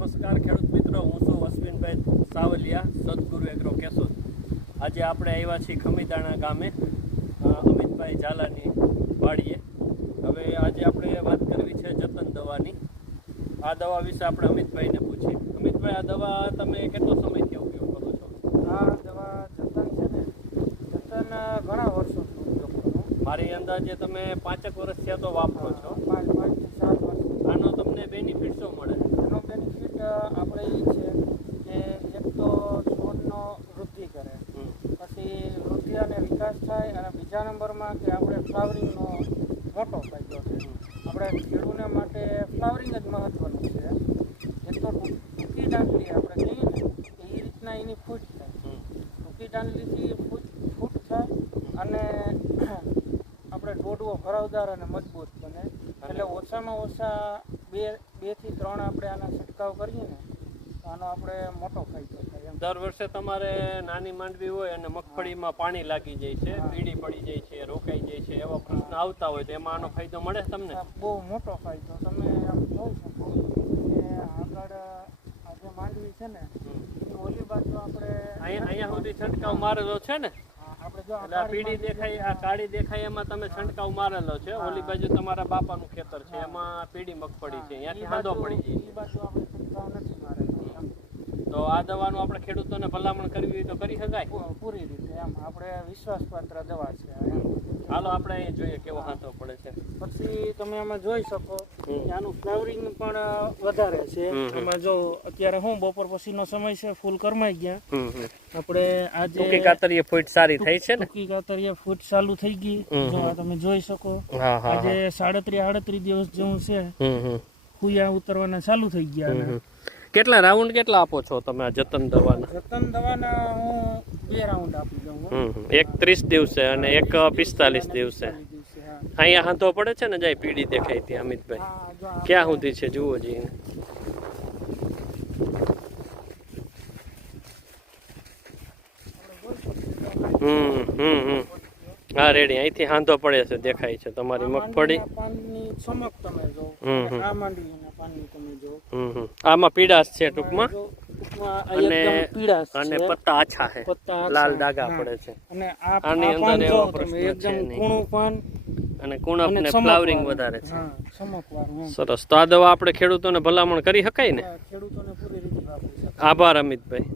નમસ્કાર ખેડૂત મિત્રો, હું છું અશ્વિનભાઈ સાવલિયા, સદગુરુ એગ્રો કેશોદ. આજે આપણે આવ્યા છીએ ખમીદાણા ગામે અમિતભાઈ ઝાલાની વાડીએ. હવે આજે આપણે વાત કરવી છે જતન દવાની. આ દવા વિશે આપણે અમિતભાઈને પૂછીએ. અમિતભાઈ, આ દવા તમે કેટલો સમયથી ઉપયોગ કરો છો? આ દવા જતન છે ને, જતન ઘણા વર્ષોથી ઉપયોગ કરો. મારી અંદાજે તમે 5 વર્ષ થયા તો વાપરો છો. 5 થી 7 વર્ષ. આનો તમને બેનિફિટ શું મળે? એનો બેનિફિટ આપણે એ છે કે એક તો છોડનો વૃદ્ધિ કરે, પછી વૃદ્ધિ અને વિકાસ થાય, અને બીજા નંબરમાં કે આપણે ફ્લાવરિંગનો મોટો ફાયદો છે. આપણે ખેડૂતને માટે ફ્લાવરિંગ જ મહત્વનું છે. એક તો ટૂંકી ડાંગલી આપણે કહીએ ને એ રીતના એની ફૂટ થાય. ટૂંકી ડાંગલીથી ફૂટ થાય અને આપણે દોડવો ભરાવદાર અને મજબૂત બને. એટલે ઓછામાં ઓછા 2 થી 3 આપણે આના છંટકાવ કરીએ ને તો આનો આપણે મોટો ફાયદો થાય. દર વર્ષે તમારે નાની માંડવી હોય અને મગફળીમાં પાણી લાગી જાય છે, પીળી પડી જાય છે, રોકાઈ જાય છે, એવા પ્રશ્ન આવતા હોય તો એમાં આનો ફાયદો મળે તમને? બહુ મોટો ફાયદો. તમે આમ જોઈ શકો કે આગળ આ જે માંડવી છે ને એની ઓલી બાજુ આપણે અહીંયા સુધી છંટકાવ મારેલો છે ને? આપણે જો એટલે આ પીળી દેખાય, આ કાળી દેખાય એમાં તમે છંટકાવ મારેલો છે. ઓલી બાજુ તમારા બાપાનું ખેતર છે, એમાં પીળી મગફળી છે, અહીંયાથી હાંધો પડી જાય. એ બાજુ આપણે છંટકાવ નથી મારેલો. તો આ દવાનું આપણે ખેડૂતોને ભલામણ કરવી હોય તો કરી શકાય પૂરી રીતે. એમ આપણે વિશ્વાસપાત્ર દવા છે. હાલો આપણે અહીં જોઈએ કેવો હાથો પડે છે. પછી તમે આમાં જોઈ શકો કે આનું ફ્લાવરિંગ પણ વધારે છે. આમાં જો અત્યારે હું બપોર પછીનો સમય છે, ફૂલ કરમાઈ ગયા. આપણે આજે ટૂંકી કાતરીએ ફૂટ સારી થઈ છે ને? ટૂંકી કાતરીએ ફૂટ ચાલુ થઈ ગઈ. જો આ તમે જોઈ શકો આજે 37-38 દિવસ જેવું છે, ફૂયા ઉતરવાના ચાલુ થઈ ગયા. કેટલા રાઉન્ડ કેટલા આપો છો તમે આ જતન દવાના? જતન દવાના હું 2 રાઉન્ડ આપી દઉં. એક 30 દિવસે અને એક 45 દિવસે. અહીંયા હાથો પડે છે ને, જાય પીળી દેખાય ત્યાં અમિતભાઈ ક્યાં સુધી છે જુઓ જઈને. હા રેડી, અહીંથી હાંધો પડે છે, દેખાય છે તમારી મગફળી. પાનની ચમક તમે જો, આ માંડવીના પાનની તમે જો, આમાં પીડાશ છે ટૂંકમાં, અને પીડાશ અને પત્તા આછા છે, લાલ ડાઘા પડે છે. અને આની અંદર એવો પ્રશ્ન છે એકદમ નહીં. કૂણું પાન અને કુણપ ને ફ્લાવરિંગ વધારે છે. ચમકવાળું. સરસ. તો આ દવા આપણે ખેડૂતોને ભલામણ કરી શકાય ને? ખેડૂતોને પૂરી રીતે વાપરી શકાય. આભાર અમિતભાઈ.